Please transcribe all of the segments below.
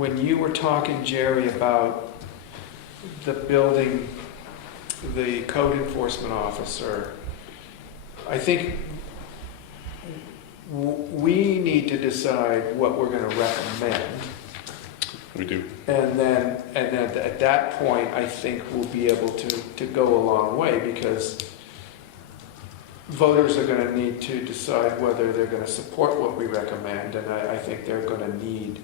when you were talking, Jerry, about the building, the code enforcement officer, I think we need to decide what we're going to recommend. We do. And then at that point, I think we'll be able to go a long way, because voters are going to need to decide whether they're going to support what we recommend, and I think they're going to need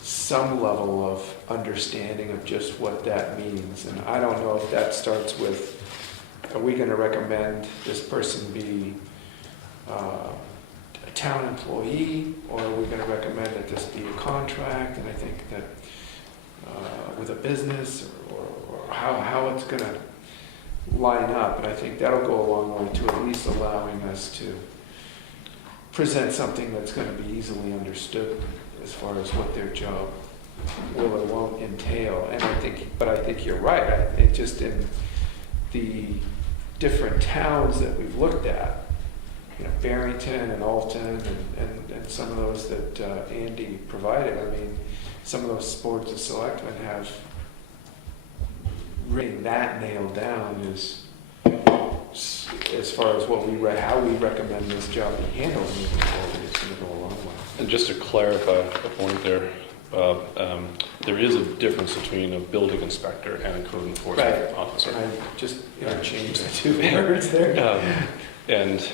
some level of understanding of just what that means. And I don't know if that starts with, are we going to recommend this person be a town employee, or are we going to recommend that this be a contract? And I think that with a business, or how it's going to line up, and I think that'll go a long way to at least allowing us to present something that's going to be easily understood as far as what their job will or won't entail. And I think you're right. It just, in the different towns that we've looked at, Barrington and Alton and some of those that Andy provided, I mean, some of those boards of selectmen have really that nailed down as far as how we recommend this job be handled moving forward. It's going to go a long way. And just to clarify a point there, Bob, there is a difference between a building inspector and a code enforcement officer. And I just interchanged the two words there. And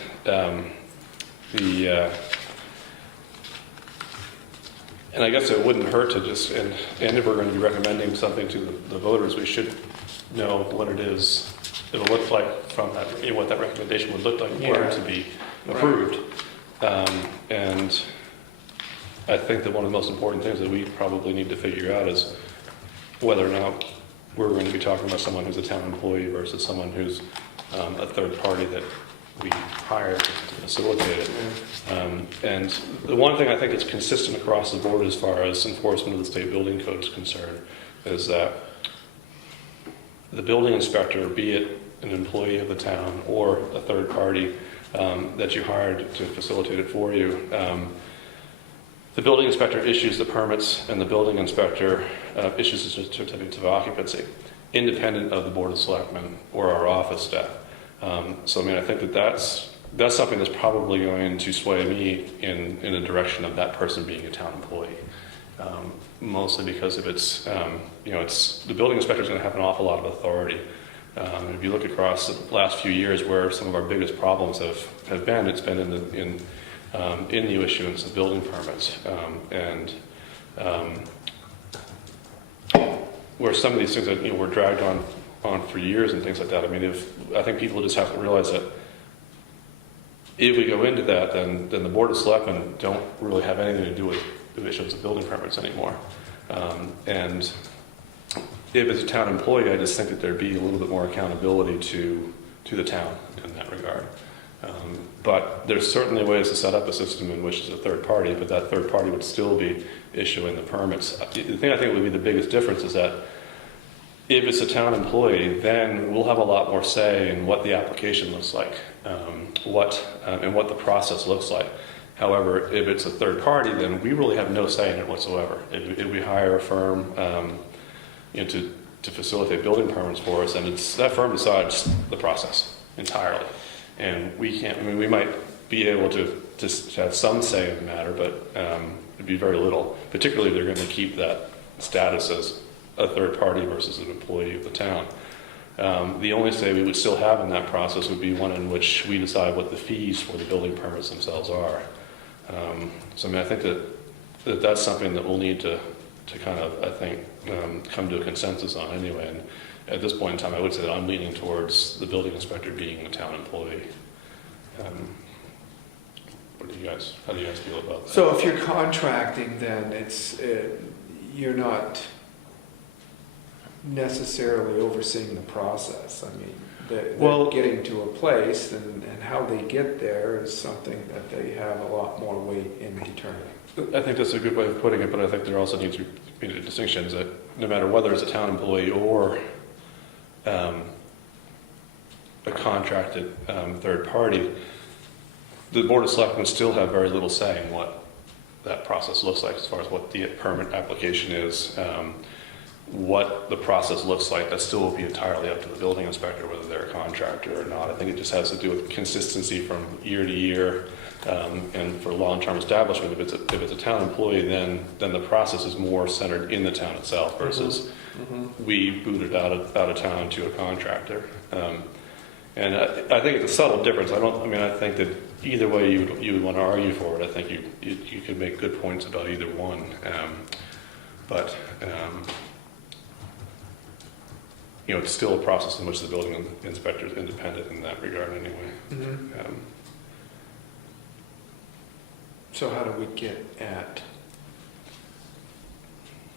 I guess it wouldn't hurt to just, and if we're going to be recommending something to the voters, we should know what it is, it'll look like from that, what that recommendation would look like for it to be approved. And I think that one of the most important things that we probably need to figure out is whether or not we're going to be talking about someone who's a town employee versus someone who's a third party that we hire to facilitate it. And the one thing I think is consistent across the board as far as enforcement of the state building code is concerned is that the building inspector, be it an employee of the town or a third party that you hired to facilitate it for you, the building inspector issues the permits and the building inspector issues the certificates of occupancy, independent of the Board of Selectmen or our office staff. So I mean, I think that that's something that's probably going to sway me in the direction of that person being a town employee. Mostly because if it's, the building inspector is going to have an awful lot of authority. If you look across the last few years where some of our biggest problems have been, it's been in the issuance of building permits. Where some of these things that were dragged on for years and things like that. I mean, I think people just have to realize that if we go into that, then the Board of Selectmen don't really have anything to do with the issuance of building permits anymore. And if it's a town employee, I just think that there'd be a little bit more accountability to the town in that regard. But there's certainly ways to set up a system in which it's a third party, but that third party would still be issuing the permits. The thing I think would be the biggest difference is that if it's a town employee, then we'll have a lot more say in what the application looks like, and what the process looks like. However, if it's a third party, then we really have no say in it whatsoever. If we hire a firm to facilitate building permits for us, and that firm decides the process entirely. And we can't, I mean, we might be able to just have some say in the matter, but it'd be very little, particularly if they're going to keep that status as a third party versus an employee of the town. The only say we would still have in that process would be one in which we decide what the fees for the building permits themselves are. So I mean, I think that's something that we'll need to kind of, I think, come to a consensus on anyway. And at this point in time, I would say that I'm leaning towards the building inspector being a town employee. How do you guys feel about that? So if you're contracting, then you're not necessarily overseeing the process. I mean, they're getting to a place, and how they get there is something that they have a lot more weight in determining. I think that's a good way of putting it, but I think there also needs to be distinctions that no matter whether it's a town employee or a contracted third party, the Board of Selectmen still have very little say in what that process looks like as far as what the permit application is, what the process looks like. That still will be entirely up to the building inspector, whether they're a contractor or not. I think it just has to do with consistency from year to year, and for long-term establishment. If it's a town employee, then the process is more centered in the town itself versus we boot it out of town to a contractor. And I think it's a subtle difference. I think that either way you would want to argue for it. I think you could make good points about either one. But it's still a process in which the building inspector is independent in that regard anyway. So how do we get at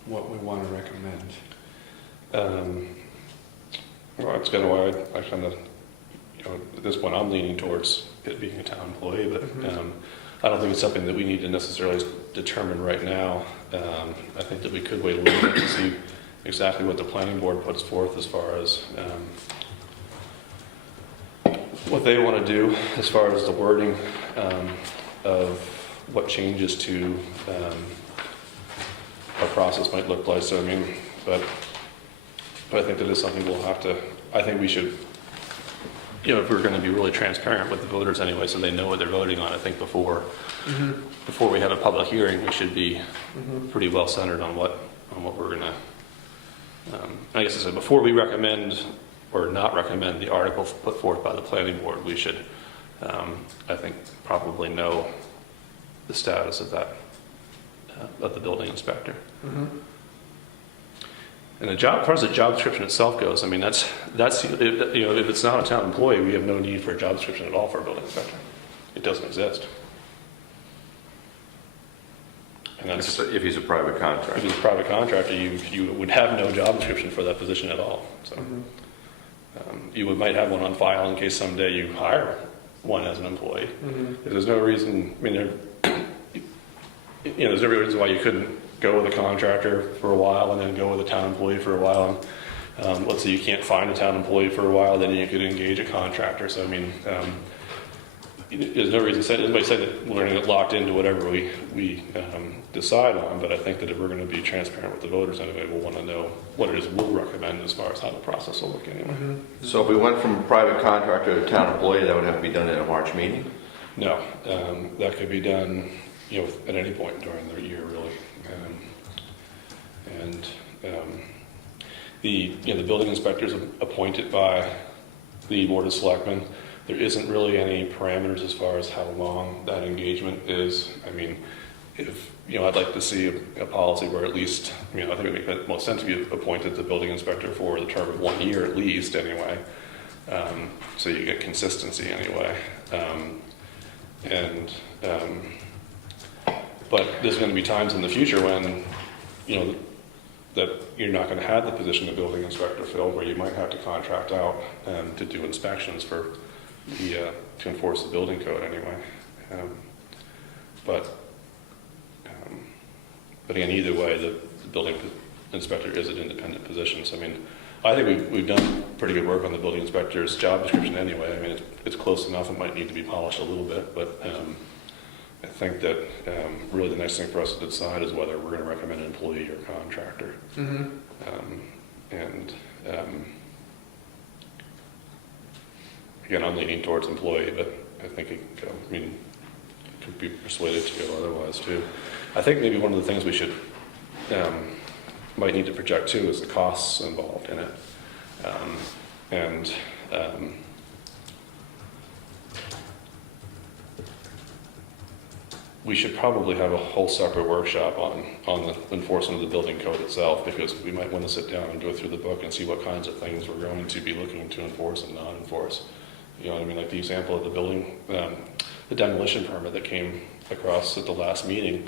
what we want to recommend? Well, that's kind of why I kind of, at this point I'm leaning towards it being a town employee, but I don't think it's something that we need to necessarily determine right now. I think that we could wait a little bit to see exactly what the planning board puts forth as far as what they want to do as far as the wording of what changes to our process might look like. So but I think that is something we'll have to. I think we should, if we're going to be really transparent with the voters anyway, so they know what they're voting on. I think before we have a public hearing, we should be pretty well centered on what we're going to. I guess I said before we recommend or not recommend the article put forth by the planning board, we should, I think, probably know the status of that of the building inspector. And as far as the job description itself goes, that's if it's not a town employee, we have no need for a job description at all for a building inspector. It doesn't exist. And that's if he's a private contractor. If he's a private contractor, you would have no job description for that position at all. So you might have one on file in case someday you hire one as an employee. If there's no reason, there's every reason why you couldn't go with a contractor for a while and then go with a town employee for a while. Let's say you can't find a town employee for a while, then you could engage a contractor. So there's no reason to say, anybody said that we're going to get locked into whatever we decide on, but I think that if we're going to be transparent with the voters anyway, we'll want to know what it is we'll recommend as far as how the process will look anyway. So if we went from a private contractor to a town employee, that would have to be done at a March meeting? No, that could be done at any point during the year, really. The building inspector is appointed by the Board of Selectmen. There isn't really any parameters as far as how long that engagement is. I'd like to see a policy where at least, I think it would make the most sense to be appointed the building inspector for the term of 1 year at least anyway. So you get consistency anyway. But there's going to be times in the future when, that you're not going to have the position of building inspector filled, where you might have to contract out to do inspections for to enforce the building code anyway. But again, either way, the building inspector is an independent position. So I think we've done pretty good work on the building inspector's job description anyway. It's close enough. It might need to be polished a little bit, but I think that really the next thing for us to decide is whether we're going to recommend an employee or contractor. Again, I'm leaning towards employee, but I think it could be persuaded to go otherwise too. I think maybe one of the things we should might need to project too is the costs involved in it. We should probably have a whole separate workshop on the enforcement of the building code itself, because we might want to sit down and go through the book and see what kinds of things we're going to be looking to enforce and not enforce. Like the example of the building, the demolition permit that came across at the last meeting.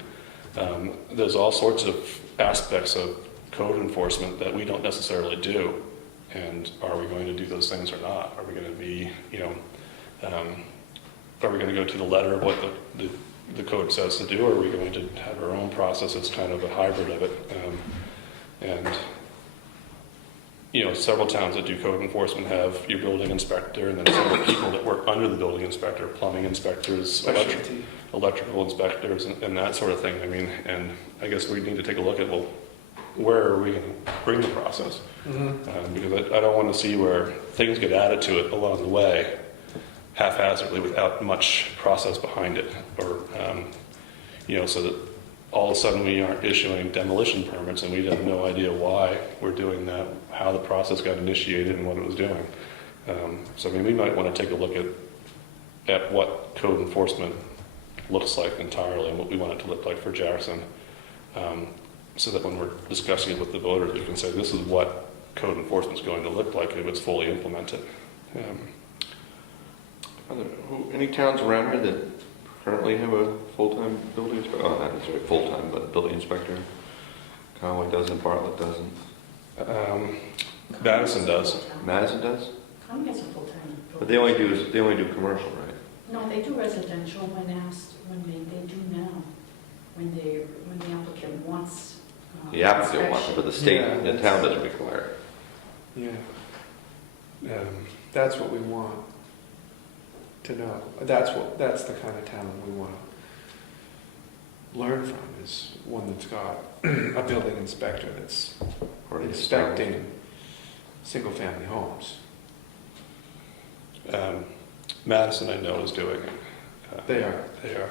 There's all sorts of aspects of code enforcement that we don't necessarily do. And are we going to do those things or not? Are we going to be, are we going to go to the letter of what the code says to do, or are we going to have our own process that's kind of a hybrid of it? several towns that do code enforcement have your building inspector, and then several people that work under the building inspector, plumbing inspectors, Specialty. electrical inspectors, and that sort of thing. I mean, and I guess we need to take a look at, well, where are we going to bring the process? Because I don't want to see where things get added to it along the way, haphazardly, without much process behind it, or so that all of a sudden we aren't issuing demolition permits and we have no idea why we're doing that, how the process got initiated and what it was doing. So I mean, we might want to take a look at what code enforcement looks like entirely and what we want it to look like for Jackson, so that when we're discussing it with the voters, we can say this is what code enforcement is going to look like if it's fully implemented. Any towns around here that currently have a full-time building inspector? Oh, not necessarily full-time, but building inspector. Conway doesn't, Bartlett doesn't. Madison does. Madison does? Conway has a full-time. But they only do commercial, right? No, they do residential when asked, when they do now, when the applicant wants. The applicant wants it, but the state, Yeah, the town doesn't require it. Yeah. That's what we want to know. That's the kind of town we want to learn from, is one that's got a building inspector that's Already inspecting single-family homes. Madison, I know, is doing it. They are. They are.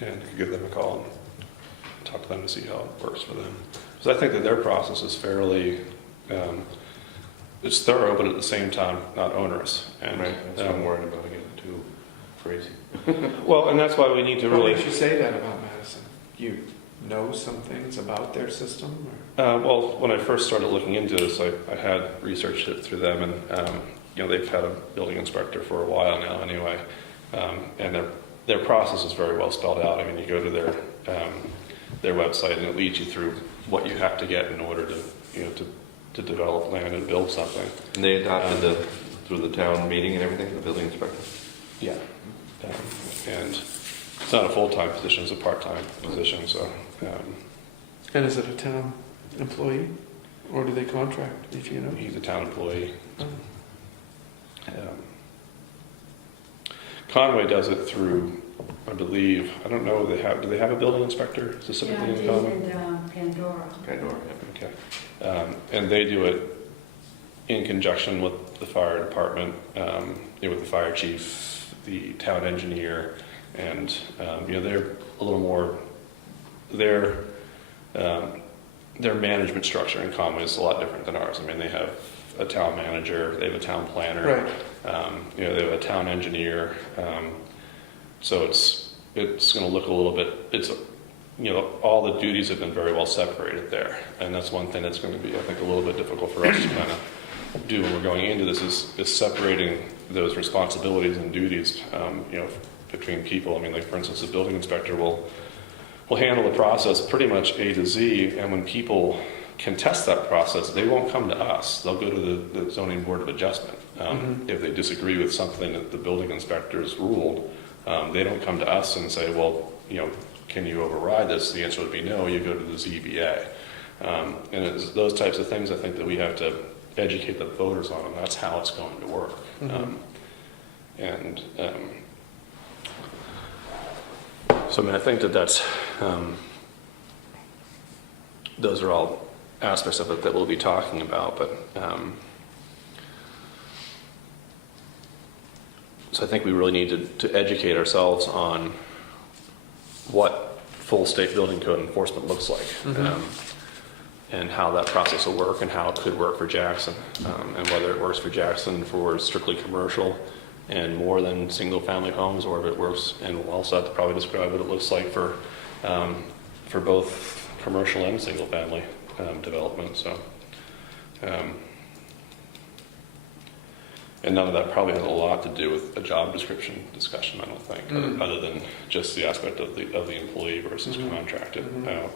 And you could give them a call and talk to them to see how it works for them. So I think that their process is fairly, it's thorough, but at the same time, not onerous. And, Right, that's what I'm worried about, getting too crazy. well, and that's why we need to What really. makes you say that about Madison? You know some things about their system? Well, when I first started looking into this, I had researched it through them, and they've had a building inspector for a while now, anyway, and their process is very well spelled out. I mean, you go to their website, and it leads you through what you have to get in order to develop land and build something. And they adopted through the town meeting and everything, the building inspector? Yeah, and it's not a full-time position; it's a part-time position. So. And is it a town employee, or do they contract, if you know? He's a town employee. Oh. Conway does it through, I believe, I don't know, do they have a building inspector Yeah, specifically in David Conway? Pandora. Pandora, Okay. And they do it in conjunction with the fire department, with the fire chief, the town engineer, and, they're a little more, their management structure in Conway is a lot different than ours. I mean, they have a town manager, they have a town planner, Right. they have a town engineer. So it's going to look a little bit, all the duties have been very well separated there. And that's one thing that's going to be, I think, a little bit difficult for us to kind of do when we're going into this is separating those responsibilities and duties, between people. I mean, like, for instance, the building inspector will handle the process pretty much A to Z, and when people contest that process, they won't come to us. They'll go to the zoning board of adjustment. If they disagree with something that the building inspector's ruled, they don't come to us and say, well, can you override this? The answer would be no. You go to the ZBA. And it's those types of things, I think, that we have to educate the voters on, and that's how it's going to work. So I mean, I think that's those are all aspects of it that we'll be talking about, but so I think we really need to educate ourselves on what full state building code enforcement looks like, and how that process will work and how it could work for Jackson, and whether it works for Jackson for strictly commercial and more than single family homes, or if it works, and we'll also have to probably describe what it looks like for both commercial and single family development. So, and none of that probably has a lot to do with a job description discussion, I don't think, other than just the aspect of the employee versus contracted out.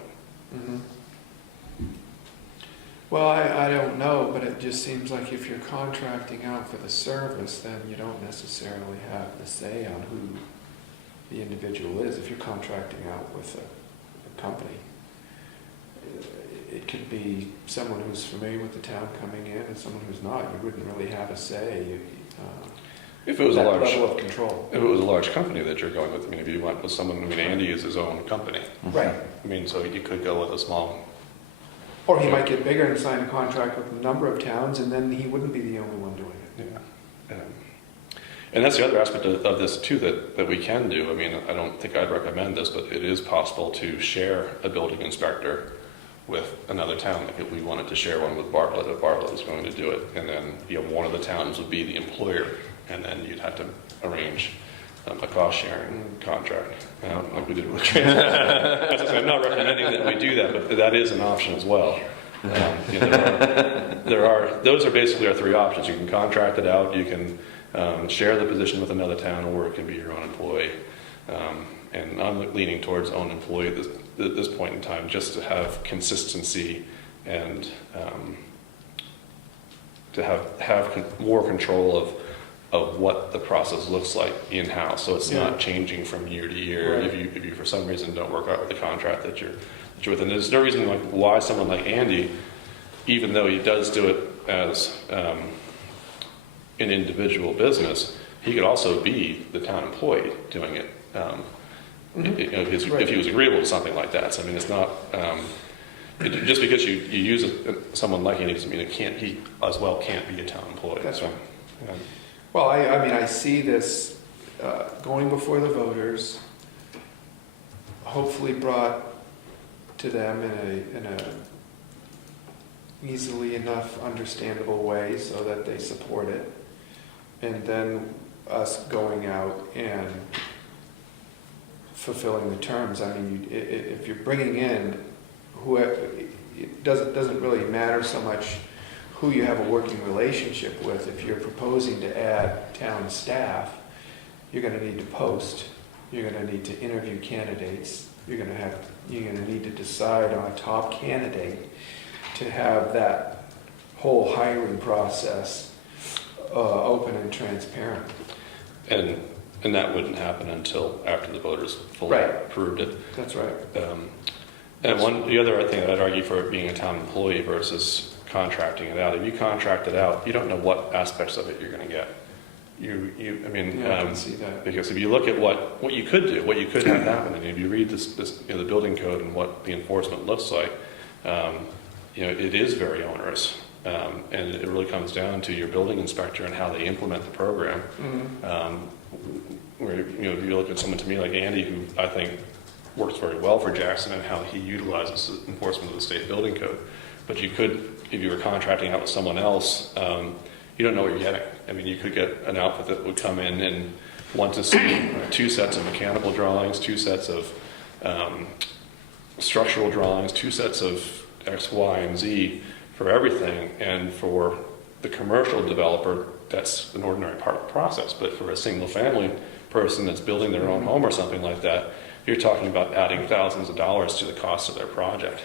Well, I don't know, but it just seems like if you're contracting out for the service, then you don't necessarily have the say on who the individual is. If you're contracting out with a company, it could be someone who's familiar with the town coming in and someone who's not. You wouldn't really have a say. If it was a That large, level of control. if it was a large company that you're going with, I mean, if you went with someone, I mean, Andy is his own company. Right. I mean, so you could go with a small, Or he might get bigger and sign a contract with a number of towns, and then he wouldn't be the only one doing it. yeah. And that's the other aspect of this too that we can do. I mean, I don't think I'd recommend this, but it is possible to share a building inspector with another town. Like if we wanted to share one with Bartlett, if Bartlett was going to do it, and then one of the towns would be the employer, and then you'd have to arrange a cost-sharing contract, like we did with transport. As I said, I'm not recommending that we do that, but that is an option as well. Those are basically our three options. You can contract it out, you can share the position with another town, or it can be your own employee. And I'm leaning towards own employee at this point in time, just to have consistency and to have more control of what the process looks like in-house, so it's not changing from year to year. Right. If you for some reason don't work out with the contract that you're with, and there's no reason like why someone like Andy, even though he does do it as an individual business, he could also be the town employee doing it. If he was agreeable to something like that. So I mean, it's not just because you use someone like Andy doesn't mean he as well can't be a town employee. That's so, right. Well, I mean, I see this going before the voters, hopefully brought to them in a easily enough understandable way so that they support it, and then us going out and fulfilling the terms. I mean, if you're bringing in whoever, it doesn't really matter so much who you have a working relationship with. If you're proposing to add town staff, you're going to need to post. You're going to need to interview candidates. You're going to need to decide on a top candidate to have that whole hiring process open and transparent. And that wouldn't happen until after the voters fully approved it. That's right. And the other thing that I'd argue for it being a town employee versus contracting it out. If you contract it out, you don't know what aspects of it you're going to get. I can see that. Because if you look at what you could do, what you could have happen, and if you read this the building code and what the enforcement looks like, it is very onerous, and it really comes down to your building inspector and how they implement the program. Mm-hmm. Where if you look at someone to me like Andy, who I think works very well for Jackson and how he utilizes the enforcement of the state building code. But you could, if you were contracting out with someone else, you don't know what you're getting. I mean, you could get an outfit that would come in and want to see 2 sets of mechanical drawings, 2 sets of structural drawings, 2 sets of X, Y, and Z for everything. And for the commercial developer, that's an ordinary part of the process. But for a single family person that's building their own home or something like that, you're talking about adding thousands of dollars to the cost of their project.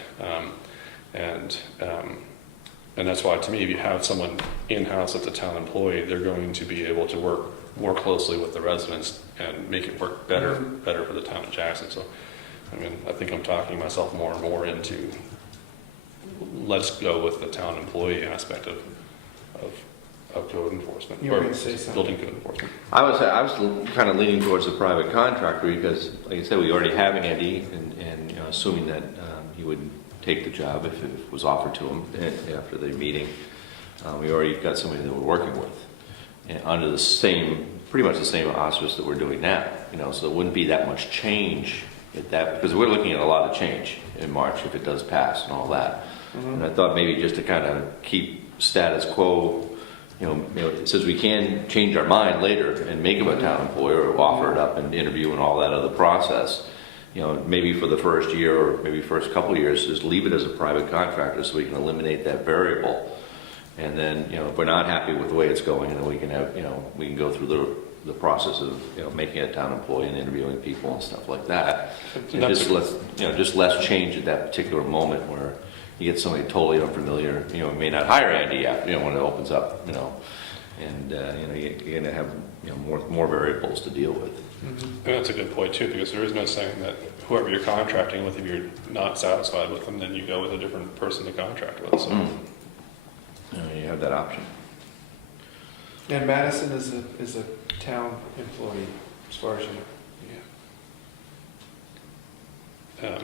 And that's why, to me, if you have someone in-house that's a town employee, they're going to be able to work more closely with the residents and make it work better for the town of Jackson. So, I mean, I think I'm talking myself more and more into let's go with the town employee aspect of code enforcement. You were going to say something. Building code enforcement. I was kind of leaning towards the private contractor because, like I said, we already have Andy, and assuming that he would take the job if it was offered to him after the meeting, we already got somebody that we're working with, and under pretty much the same auspice that we're doing now. So it wouldn't be that much change at that, because we're looking at a lot of change in March if it does pass and all that. Mm-hmm. And I thought maybe just to kind of keep status quo. Since we can change our mind later and make him a town employee or offer it up and interview and all that other process, maybe for the first year or maybe first couple of years, just leave it as a private contractor so we can eliminate that variable. And then, if we're not happy with the way it's going, then we can have, we can go through the process of, making a town employee and interviewing people and stuff like that. And just less change at that particular moment where you get somebody totally unfamiliar, may not hire Andy yet, when it opens up, And, you're gonna have, more variables to deal with. Mhm. And that's a good point too, because there is no saying that whoever you're contracting with, if you're not satisfied with them, then you go with a different person to contract with, so. You have that option. And Madison is a town employee, as far as you know.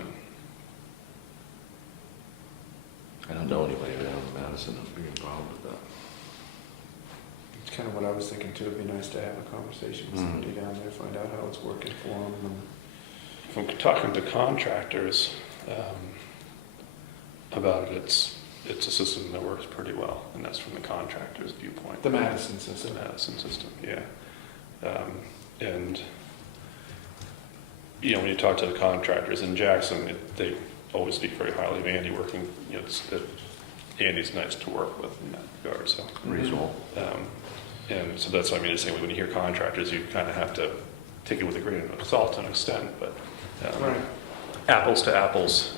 I don't know anybody down in Madison that would be involved with that. It's kind of what I was thinking too. It'd be nice to have a conversation with somebody down there, find out how it's working for them. From talking to contractors about it, it's a system that works pretty well, and that's from the contractor's viewpoint. The Madison The system. Madison system, yeah. And, when you talk to the contractors in Jackson, they always speak very highly of Andy working, Andy's nice to work with in that regard, so. Reasonable. And so that's what I mean to say, when you hear contractors, you kind of have to take it with a grain of salt to an extent, but Right. apples to apples,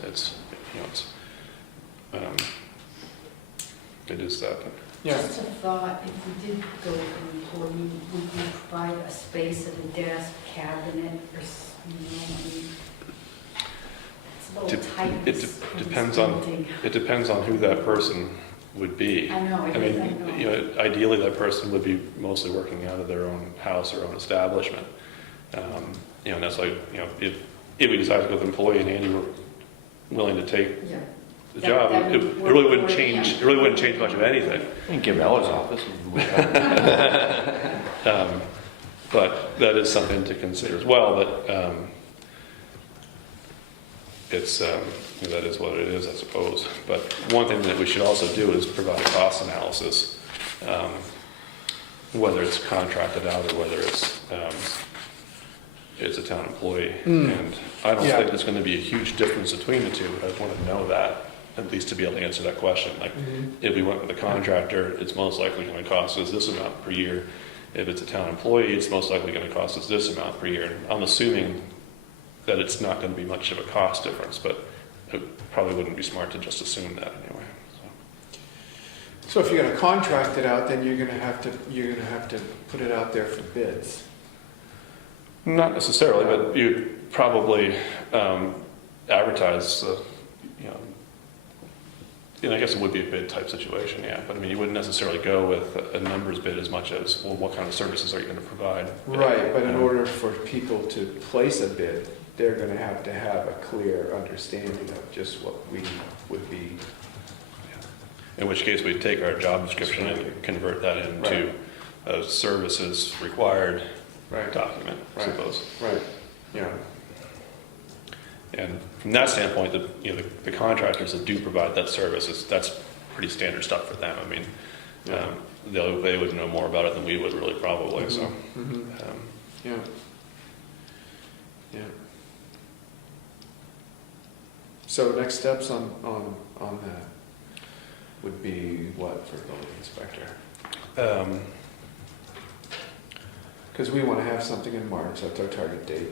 it is that. Yeah. Just a thought, if we did go with an employee, would we provide a space at a desk, cabinet, or, I mean, it's a little tight. in this building. It depends on who that person would be. I know, I mean, ideally, that person would be mostly working out of their own house or own establishment. And that's like, if we decided to go with an employee and Andy were willing to take Yeah. the That- job, that it would really work wouldn't for change, him. it really wouldn't change much of anything. You can give Ella's office. But that is something to consider as well, that it's, that is what it is, I suppose. But one thing that we should also do is provide a cost analysis, whether it's contracted out or whether it's a town employee. And I don't Yeah. think there's going to be a huge difference between the two, but I want to know that, at least to be able to answer that question. Like, if we went with a contractor, it's most likely going to cost us this amount per year. If it's a town employee, it's most likely going to cost us this amount per year. And I'm assuming that it's not going to be much of a cost difference, but it probably wouldn't be smart to just assume that anyway. So if you're going to contract it out, then you're going to have to put it out there for bids. Not necessarily, but you'd probably advertise, and I guess it would be a bid type situation, yeah. But I mean, you wouldn't necessarily go with a numbers bid as much as, well, what kind of services are you going to provide? Right, but in order for people to place a bid, they're going to have a clear understanding of just what we would be. In which case, we'd take our job description and convert that into a services required document, I suppose. Right, yeah. And from that standpoint, the contractors that do provide that service, that's pretty standard stuff for them. I mean, they would know more about it than we would really probably, so. Yeah. Yeah. So next steps on that would be what for building inspector? Because we want to have something in March, that's our target date.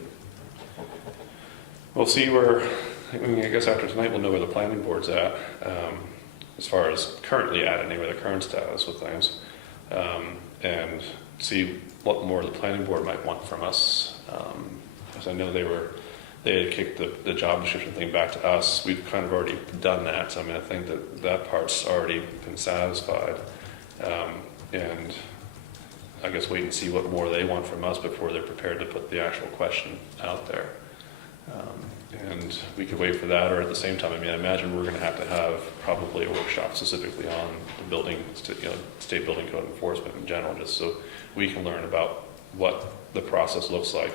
We'll see I guess after tonight we'll know where the planning board's at, as far as currently at anyway, the current status with things, and see what more the planning board might want from us. Because I know they had kicked the job description thing back to us. We've kind of already done that, so I mean, I think that part's already been satisfied. And I guess wait and see what more they want from us before they're prepared to put the actual question out there. And we could wait for that, or at the same time, I mean, I imagine we're going to have probably a workshop specifically on the building, state building code enforcement in general, just so we can learn about what the process looks like,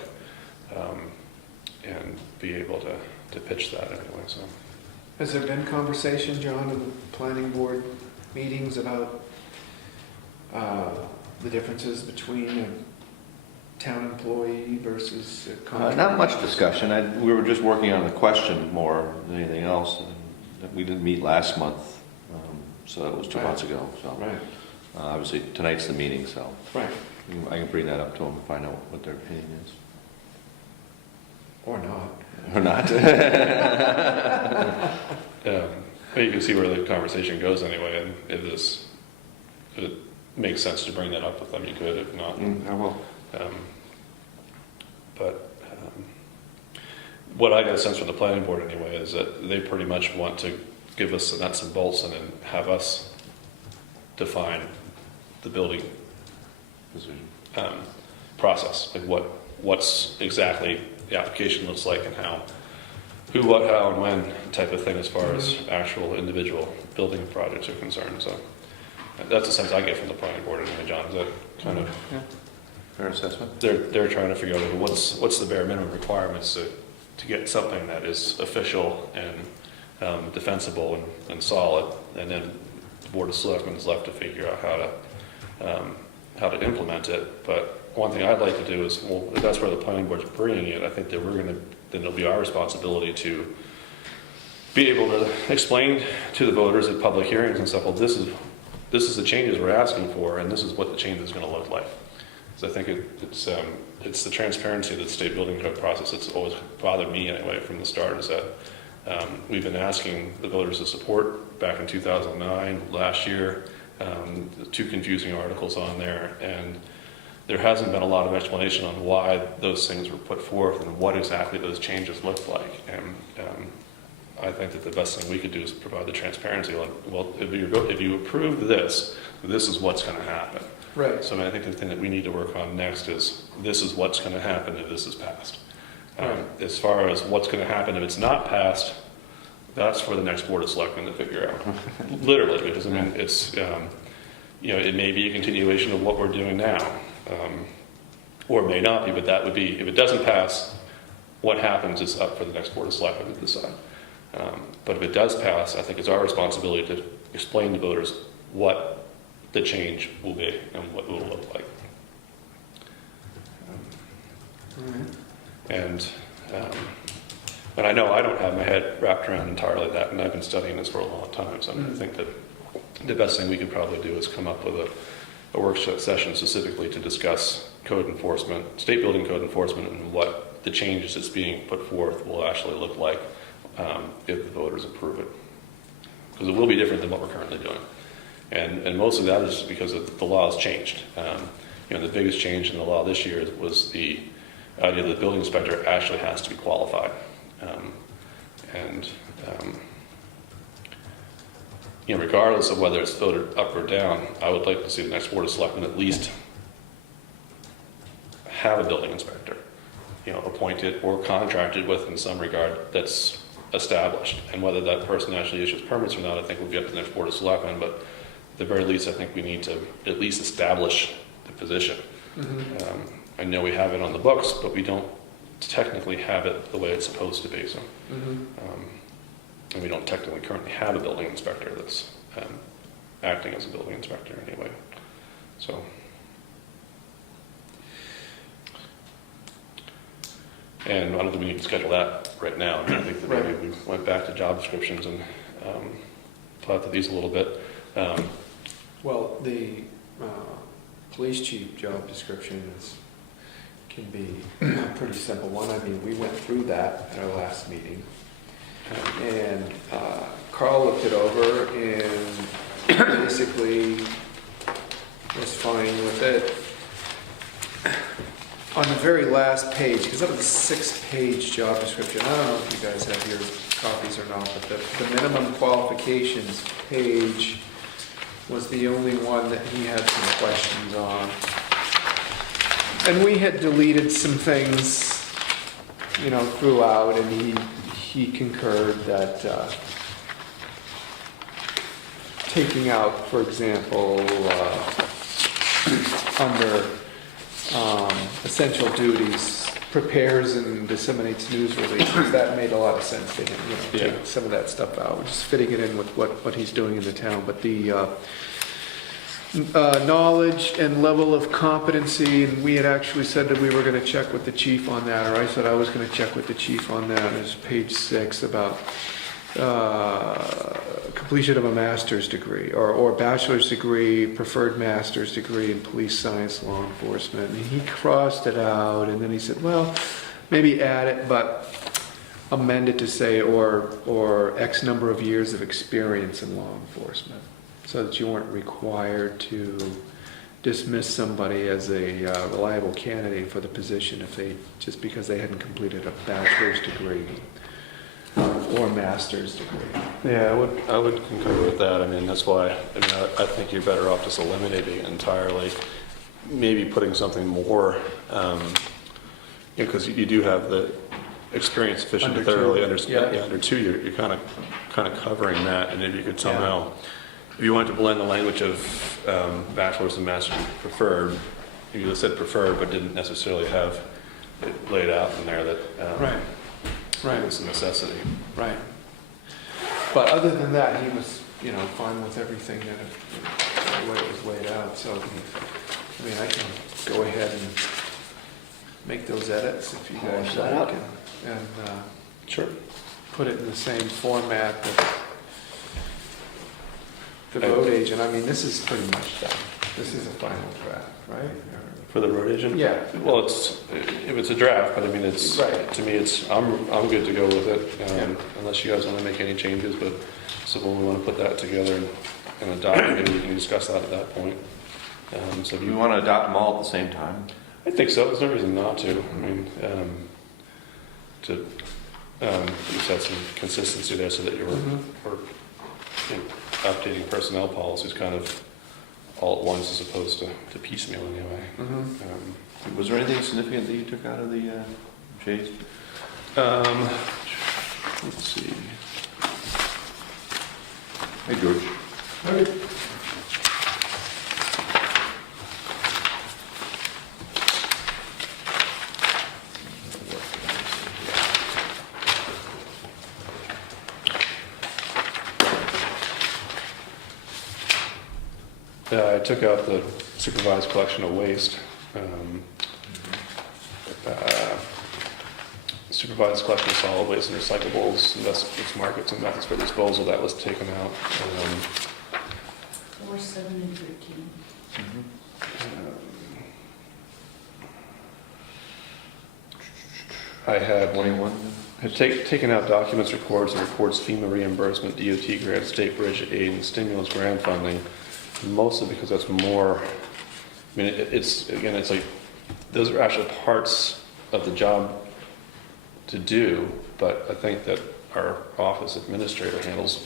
and be able to pitch that anyway. So, Has there been conversation, John, in the planning board meetings about the differences between a town employee versus a contractor? Not much discussion. We were just working on the question more than anything else. And we didn't meet last month, so that was 2 months ago. So Right, obviously tonight's the meeting, so right, I can bring that up to them and find out what their opinion is. or not. Or not. but you can see where the conversation goes anyway, and if makes sense to bring that up with them, you could, if not. I will. But what I got a sense from the planning board anyway is that they pretty much want to give us the nuts and bolts and then have us define the building process, like what's exactly the application looks like and how, who, what, how, and when type of thing as far as actual individual building projects are concerned. So that's the sense I get from the planning board anyway, John. Is that kind of... Yeah. Fair assessment. They're trying to figure out what's the bare minimum requirements to get something that is official and defensible and solid, and then the Board of Selectmen is left to figure out how to implement it. But one thing I'd like to do is, well, if that's where the planning board's bringing it, I think that then it'll be our responsibility to be able to explain to the voters at public hearings and stuff, well, this is the changes we're asking for, and this is what the change is going to look like. So I think it's the transparency of the state building code process that's always bothered me anyway from the start, is that we've been asking the voters to support back in 2009, last year, 2 confusing articles on there, and there hasn't been a lot of explanation on why those things were put forth and what exactly those changes looked like. And I think that the best thing we could do is provide the transparency. Like, well, if you approve this is what's going to happen. Right. So I think the thing that we need to work on next is this is what's going to happen if this is passed. Right. As far as what's going to happen if it's not passed, that's for the next Board of Selectmen to figure out. Literally, because I mean, it's it may be a continuation of what we're doing now, or it may not be. But that would be, if it doesn't pass, what happens is up for the next Board of Selectmen to decide. But if it does pass, I think it's our responsibility to explain to voters what the change will be and what it will look like. And I know I don't have my head wrapped around entirely that, and I've been studying this for a long time, so I think that the best thing we could probably do is come up with a workshop session specifically to discuss code enforcement, state building code enforcement, and what the changes that's being put forth will actually look like if the voters approve it. Because it will be different than what we're currently doing. And most of that is because the law has changed. The biggest change in the law this year was the idea that the building inspector actually has to be qualified. Regardless of whether it's voted up or down, I would like to see the next Board of Selectmen at least have a building inspector, appointed or contracted with in some regard that's established. And whether that person actually issues permits or not, I think will be up to the next Board of Selectmen. But at the very least, I think we need to at least establish the position. Mm-hmm. I know we have it on the books, but we don't technically have it the way it's supposed to be. So, and we don't technically currently have a building inspector that's acting as a building inspector anyway. So, and I don't think we need to schedule that right now. I think that maybe we went back to job descriptions and thought that these a little bit. Well, the police chief job description can be a pretty simple one. I mean, we went through that at our last meeting. And Carl looked it over and basically was fine with it. On the very last page, because that was a 6-page job description, I don't know if you guys have your copies or not, but the minimum qualifications page was the only one that he had some questions on. And we had deleted some things, throughout, and he concurred that taking out, for example, under essential duties, prepares and disseminates news releases, that made a lot of sense to him, take some of that stuff out, just fitting it in with what he's doing in the town. But the knowledge and level of competency, and we had actually said that we were going to check with the chief on that, or I said I was going to check with the chief on that. It's page 6 about completion of a master's degree or bachelor's degree, preferred master's degree in police science, law enforcement. And he crossed it out, and then he said, well, maybe add it, but amend it to say or X number of years of experience in law enforcement. so that you weren't required to dismiss somebody as a reliable candidate for the position if they, just because they hadn't completed a bachelor's degree or a master's degree. Yeah, I would concur with that. I mean, that's why, I mean, I think you're better off just eliminating it entirely. Maybe putting something more, because you do have the experience sufficient to Under two. thoroughly understand. Yeah. Under two, you're kind of covering that, and maybe you could somehow, if you wanted to blend the language of bachelor's and master's preferred, you just said preferred, but didn't necessarily have it laid out in there that Right. it's a necessity. Right. But other than that, he was, fine with everything the way it was laid out. So, I mean, I can go ahead and make those edits if you guys Polish that up. like, and Sure. put it in the same format that the road agent. I mean, this is pretty much done. This is a final draft, right? For the road agent? Yeah. Well, if it's a draft, but I mean, Right. to me, I'm good to go with it, Yeah. unless you guys want to make any changes, but, so when we want to put that together in a document, maybe we can discuss that at that point. So if Do you you want to adopt them all at the same time? I think so, there's no reason not to. I mean, just have some consistency there so that you're, Mhm. or, updating personnel policies kind of all at once as opposed to piecemeal anyway. Mhm. Was there anything significant that you took out of the J's? Let's see. Hey, George. I took out the supervised collection of waste. Supervised collection of solid waste and recyclables, investments, markets, and methods for disposal, that was taken out. 4, 7, and 13. I had 21? taken out documents, records, and reports FEMA reimbursement, DOT grants, state bridge aid, and stimulus grant funding, mostly because that's more, I mean, it's like, those are actual parts of the job to do, but I think that our office administrator handles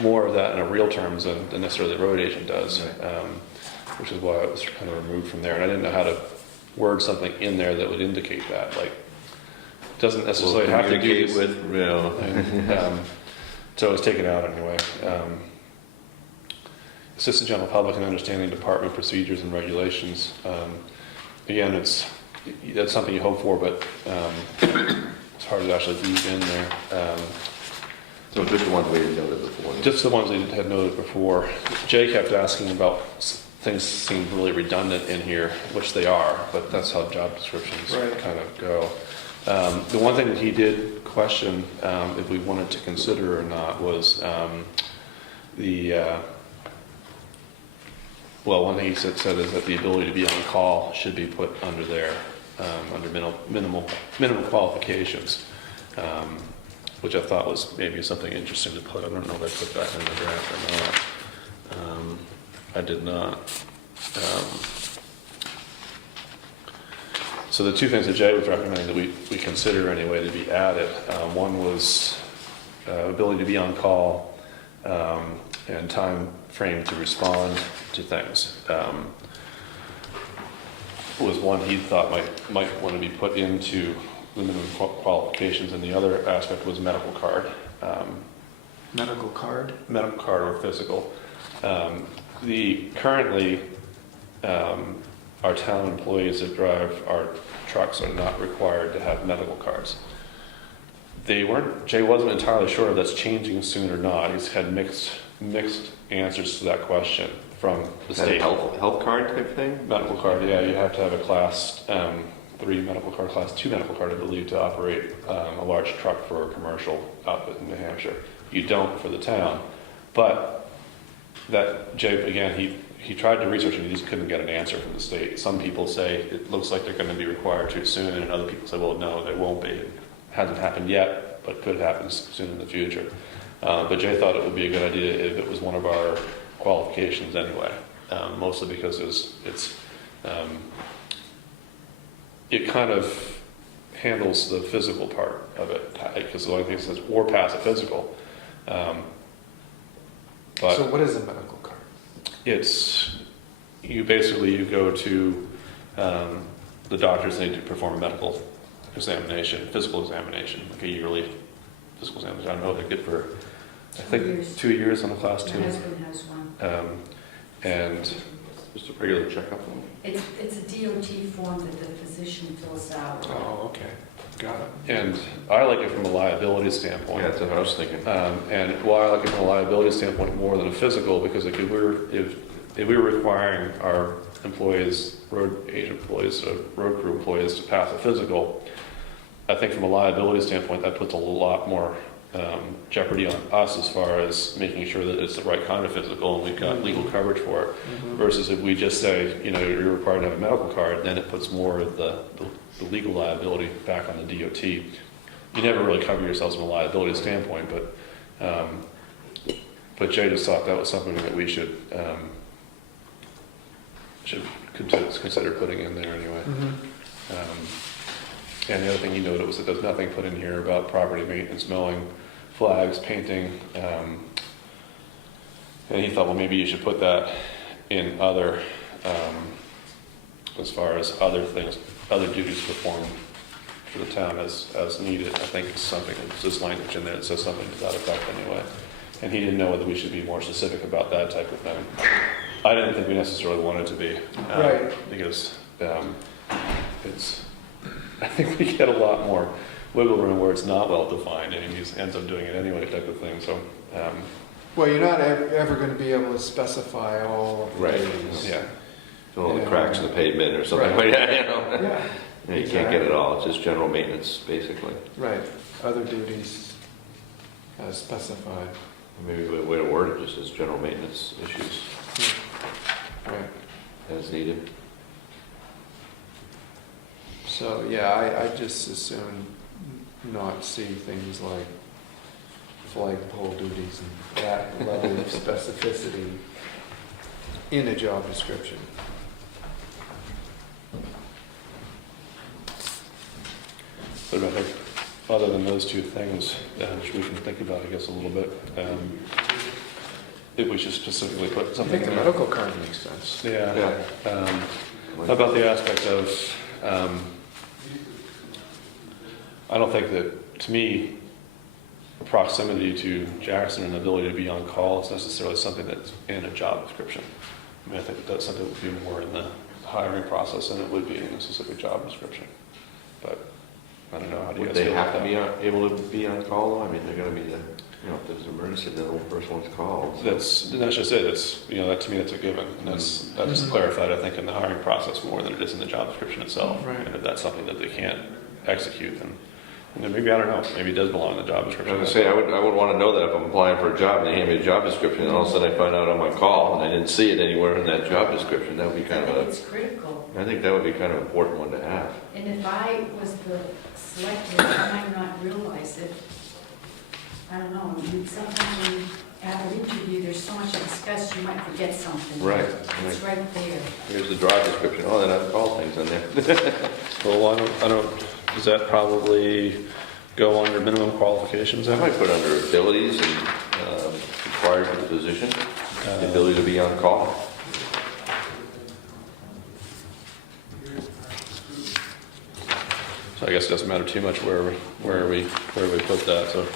more of that in a real terms than necessarily the road agent does, which is why it was kind of removed from there. And I didn't know how to word something in there that would indicate that, like, it doesn't necessarily have to do Communicate this. with, And, so it was taken out anyway. Assist the general public in understanding department procedures and regulations. Again, that's something you hope for, but it's hard to actually weave in there. so just the ones we had noted before. Just the ones they had noted before. Jay kept asking about things seem really redundant in here, which they are, but that's how job descriptions Right. kind of go. The one thing that he did question if we wanted to consider or not was one thing he said is that the ability to be on call should be put under there, under minimum qualifications, which I thought was maybe something interesting to put. I don't know if I put that in the draft or not. I did not. So the two things that Jay was recommending that we consider anyway to be added, one was ability to be on call and time frame to respond to things. Was one he thought might want to be put into the minimum qualifications, and the other aspect was medical card. Medical card? Medical card or physical. Currently, our town employees that drive our trucks are not required to have medical cards. Jay wasn't entirely sure if that's changing soon or not. He's had mixed answers to that question from the Is that a state. health card type thing? Medical card, yeah, you have to have a class 3 medical card, class 2 medical card, I believe, to operate a large truck for a commercial outfit in New Hampshire. You don't for the town. But that, Jay, again, he tried to research and he just couldn't get an answer from the state. Some people say it looks like they're going to be required to soon, and other people say, well, no, they won't be. It hasn't happened yet, but could happen soon in the future. But Jay thought it would be a good idea if it was one of our qualifications anyway, mostly because it kind of handles the physical part of it, because the only thing it says, or pass a physical. But So what is a medical card? it's, you go to the doctors, they need to perform a medical examination, physical examination, like a yearly physical examination. I don't know, they're good for, I think, 2 years on the class My 2. husband has one. And Just a regular checkup. It's a DOT form that the physician fills out. Oh, okay, got it. And I like it from a liability standpoint. Yeah, that's what I was thinking. And why I like it from a liability standpoint more than a physical, because like if we were requiring our employees, road agent employees, road crew employees to pass a physical, I think from a liability standpoint, that puts a lot more jeopardy on us as far as making sure that it's the right kind of physical and we've got legal coverage for it. Versus if we just say, you're required to have a medical card, then it puts more of the legal liability back on the DOT. You never really cover yourselves from a liability standpoint, but Jay just thought that was something that we should consider putting in there anyway. And the other thing he noted was that there's nothing put in here about property maintenance, mowing, flags, painting. And he thought, well, maybe you should put that in other, as far as other things, other duties performed for the town as needed. I think it's something, there's this language in there that says something to that effect anyway. And he didn't know whether we should be more specific about that type of thing. I didn't think we necessarily wanted to be. Right. Because I think we get a lot more wiggle room where it's not well defined, and he ends up doing it anyway, type of thing. So, Well, you're not ever going to be able to specify all of the Right. duties. yeah, All the Yeah. cracks in the pavement or something Right. like that, Yeah, Yeah, you can't get it all. It's just general maintenance, basically. right. Other duties as specified. Maybe the way to word it just is general maintenance issues Right. as needed. So, yeah, I just assume not see things like flagpole duties and that level of specificity in a job description. but I think other than those two things, which we can think about, I guess, a little bit, if we should specifically put I something think the in there. medical card makes sense. Yeah. How about the aspect of, I don't think that, to me, proximity to Jackson and the ability to be on call is necessarily something that's in a job description. I mean, I think that's something that would be more in the hiring process than it would be in a specific job description. But I don't know, how do you Would guys they feel have about to that? be able to be on call though? I mean, they're gonna be the, if there's an emergency, then the first one's called. That's just it. That to me, that's a given. And that's clarified, I think, in the hiring process more than it is in the job description itself. Right. And if that's something that they can't execute, then maybe, I don't know, maybe it does belong in the job I description. was gonna say, I would want to know that if I'm applying for a job and they hand me a job description and all of a sudden I find out I'm on call and I didn't see it anywhere in that job description, that would be I kind think of it's critical. I think that would be kind of an important one to have. And if I was the selectman, I might not realize it. I don't know, sometimes when you have an interview, there's so much to discuss, you might forget something. Right. It's right there. Here's the job description, oh, then I've call things in there. Well, does that probably go under minimum qualifications I then? might put under abilities and required for the position, the ability to be on call. So I guess it doesn't matter too much where we put that, so.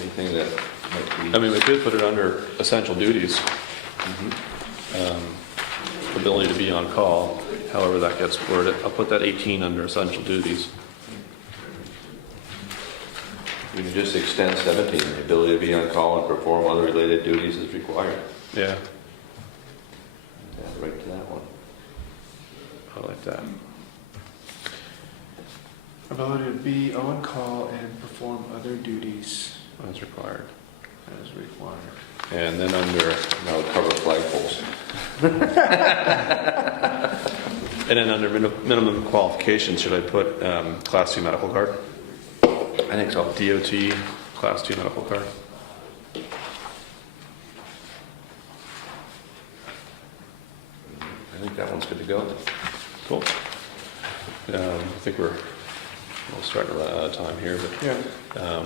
Anything that might be. I mean, we could put it under essential duties. Ability to be on call, however that gets worded. I'll put that 18 under essential duties. We can just extend 17, the ability to be on call and perform other related duties as required. Yeah, Yeah, right to that one. I like that. Ability to be on call and perform other duties That's required. as required. And then under, That would cover flagpoles. minimum qualifications, should I put Class 2 medical card? I think so. DOT Class 2 medical card. I think that one's good to go. Cool. I think we're starting to run out of time here, but Yeah.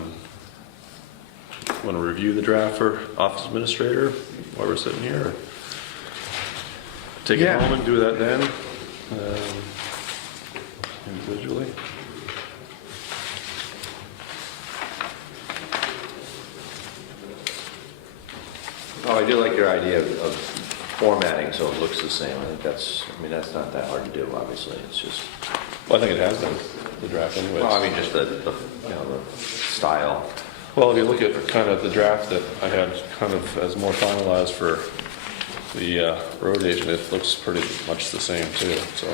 want to review the draft for office administrator while we're sitting here? Or take it Yeah. home and do that then, individually? Oh, I do like your idea of formatting so it looks the same. I think that's not that hard to do, obviously. It's just, Well, I think it has been, the draft anyways. well, I mean, just the style. Well, if you look at kind of the draft that I had kind of as more finalized for the road agent, it looks pretty much the same too, so.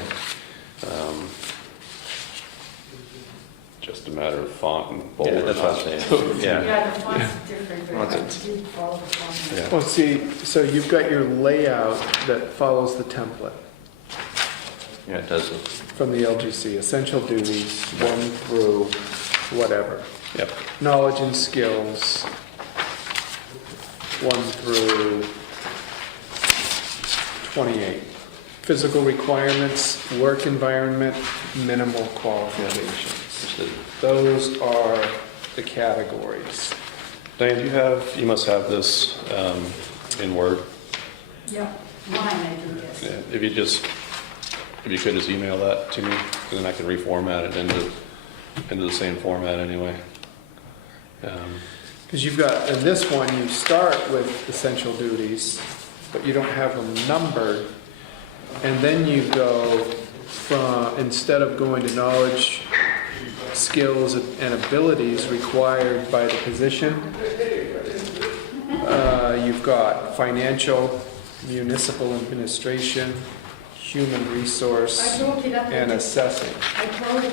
Just a matter of font and bold. Yeah, that's what I'm saying. Yeah. Yeah, the font's different, Well, but I it's- did follow the font. Yeah. Well, see, so you've got your layout that follows the template Yeah, it does. from the LGC, essential duties, 1 through whatever. Yep, Knowledge and skills, 1 through 28. Physical requirements, work environment, minimal qualifications. Those are the categories. Diane, you must have this in Word. Yeah, mine, I do, yes. Yeah, if you could just email that to me, and then I can reformat it into the same format anyway. Because you've got, in this one, you start with essential duties, but you don't have them numbered. And then you go from, instead of going to knowledge, skills, and abilities required by the position, you've got financial, municipal administration, human resource, I broke it up and into, assessing. I broke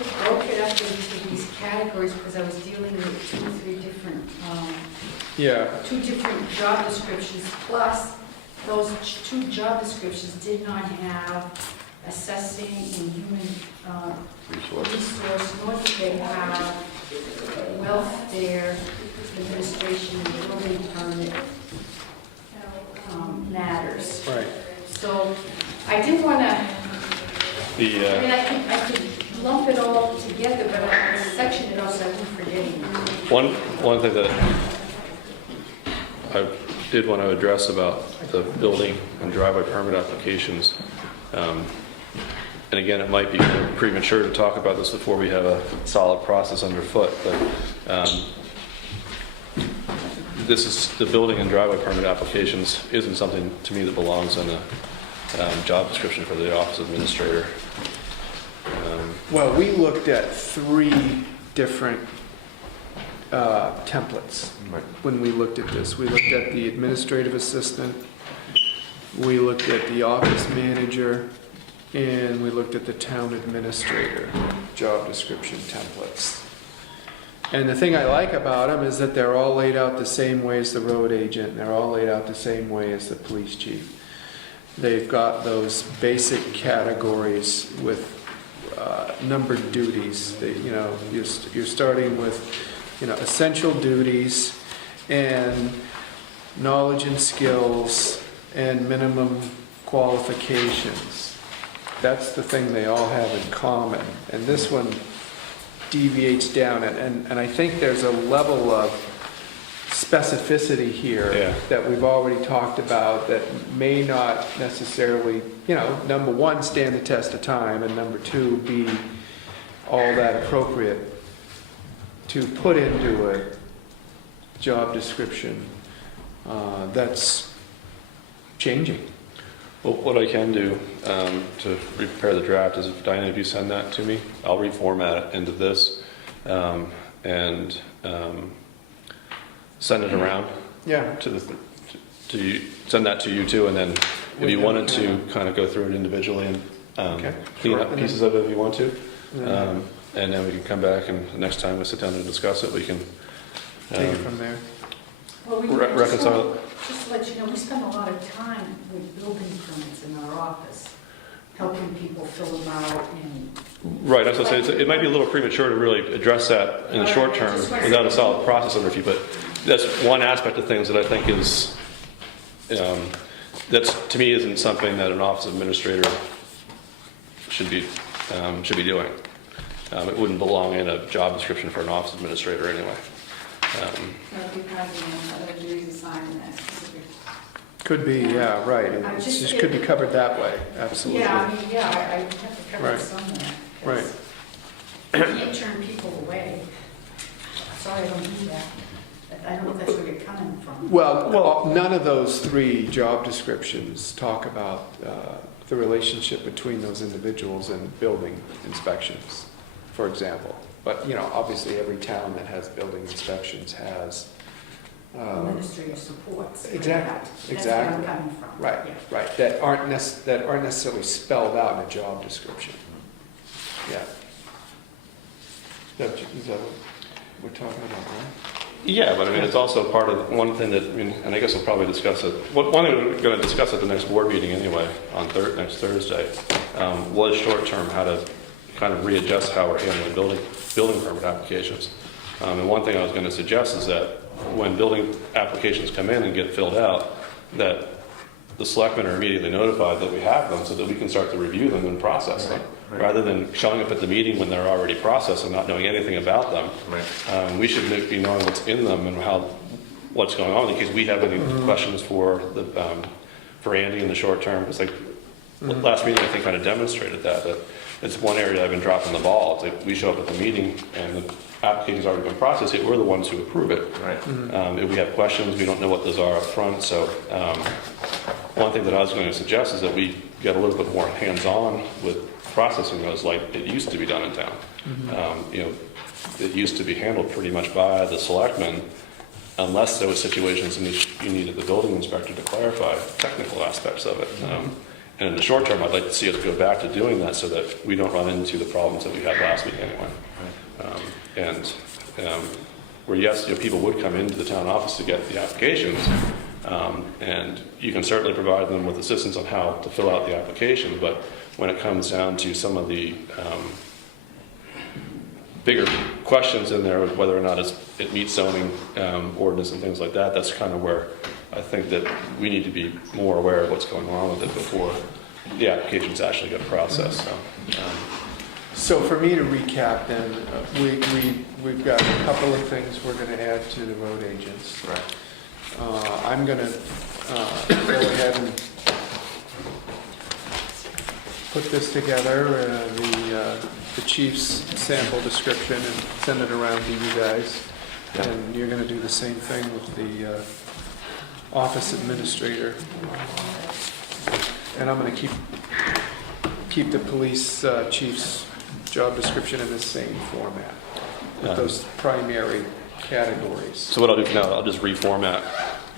it up into these categories because I was dealing with 2 or 3 different, Yeah, 2 different job descriptions, plus those 2 job descriptions did not have assessing and human resource, nor did they have welfare administration and building permit matters. right. So I did want to, I The, mean, I could lump it all together, but I section it out so I wouldn't forget anything. one thing that I did want to address about the building and driveway permit applications, and again, it might be premature to talk about this before we have a solid process underfoot, but this is, the building and driveway permit applications isn't something to me that belongs in a job description for the office administrator. Well, we looked at 3 different templates Right. when we looked at this. We looked at the administrative assistant, we looked at the office manager, and we looked at the town administrator job description templates. And the thing I like about them is that they're all laid out the same way as the road agent, and they're all laid out the same way as the police chief. They've got those basic categories with numbered duties. You're starting with, essential duties and knowledge and skills and minimum qualifications. That's the thing they all have in common. And this one deviates down, and I think there's a level of specificity here Yeah. that we've already talked about that may not necessarily, number 1, stand the test of time, and number 2, be all that appropriate to put into a job description that's changing. Well, what I can do to prepare the draft is, if Diana, if you send that to me, I'll reformat it into this and send it around Yeah. to you, send that to you too, and then if you wanted to kind of go through it individually and Okay, clean sure. up pieces of it if you want to, Yeah. and then we can come back and the next time we sit down and discuss it, we can Take it from there. Well, we reconcile. just to let you know, we spend a lot of time with building permits in our office. helping people fill them out and. Right, that's what I'm saying. It might be a little premature to really address that in the short term without a solid process under review, but that's one aspect of things that I think is, that's, to me, isn't something that an office administrator should be doing. It wouldn't belong in a job description for an office administrator anyway. Other duties assigned in that specific. Could be, yeah, right. It just- just could be covered that way, absolutely. Yeah, I mean, yeah, I have to cover Right. it somewhere. 'cause Right. You can't turn people away. Sorry, I don't do that. I don't know if that's where you're coming from. Well, none of those 3 job descriptions talk about the relationship between those individuals and building inspections, for example. But, obviously, every town that has building inspections has. Administrative supports. Exactly, That's where exactly. I'm coming from. Right, Yeah. right, that aren't necessarily spelled out in a job description. Yeah. Is that what we're talking about, right? Yeah, but I mean, it's also part of, one thing that, and I guess we'll probably discuss it, one thing we're going to discuss at the next board meeting anyway, on next Thursday, was short-term, how to kind of readjust how we're handling building permit applications. And one thing I was going to suggest is that when building applications come in and get filled out, that the selectmen are immediately notified that we have them so that we can start to review them and process them. Right. Rather than showing up at the meeting when they're already processed and not knowing anything about them. Right. We should be knowing what's in them and what's going on in case we have any questions for Andy in the short term. It's like, last meeting I think kind of demonstrated that it's one area I've been dropping the ball. It's like we show up at the meeting and the application's already been processed, yet we're the ones who approve it. Right. If we have questions, we don't know what those are up front. So one thing that I was going to suggest is that we get a little bit more hands-on with processing those like it used to be done in town. It used to be handled pretty much by the selectmen unless there were situations in which you needed the building inspector to clarify technical aspects of it. And in the short term, I'd like to see us go back to doing that so that we don't run into the problems that we had last week anyway. Where yes, people would come into the town office to get the applications, and you can certainly provide them with assistance on how to fill out the application, but when it comes down to some of the bigger questions in there, whether or not it meets zoning ordinance and things like that, that's kind of where I think that we need to be more aware of what's going on with it before the applications actually get processed. So for me to recap then, we've got a couple of things we're going to add to the road agents. Right. I'm going to go ahead and put this together, the chief's sample description, and send it around to you guys. Yeah. And you're going to do the same thing with the office administrator. And I'm going to keep the police chief's job description in the same format, with those primary categories. So what I'll do for now, I'll just reformat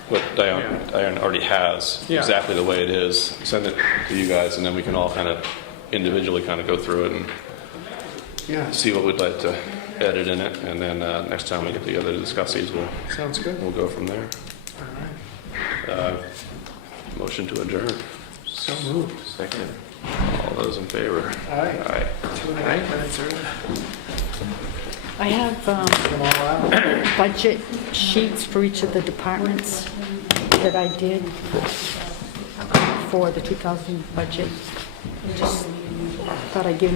what Diane already has, Yeah. exactly the way it is, send it to you guys, and then we can all kind of individually kind of go through it and Yeah, see what we'd like to edit in it, and then next time we get together to discuss these, sounds good. we'll go from there. All right. Motion to adjourn. So moved. Second. All those in favor? Aye. Aye. 2.5 minutes early. I have Come on out. budget sheets for each of the departments that I did for the 2000 budget. Just thought I'd give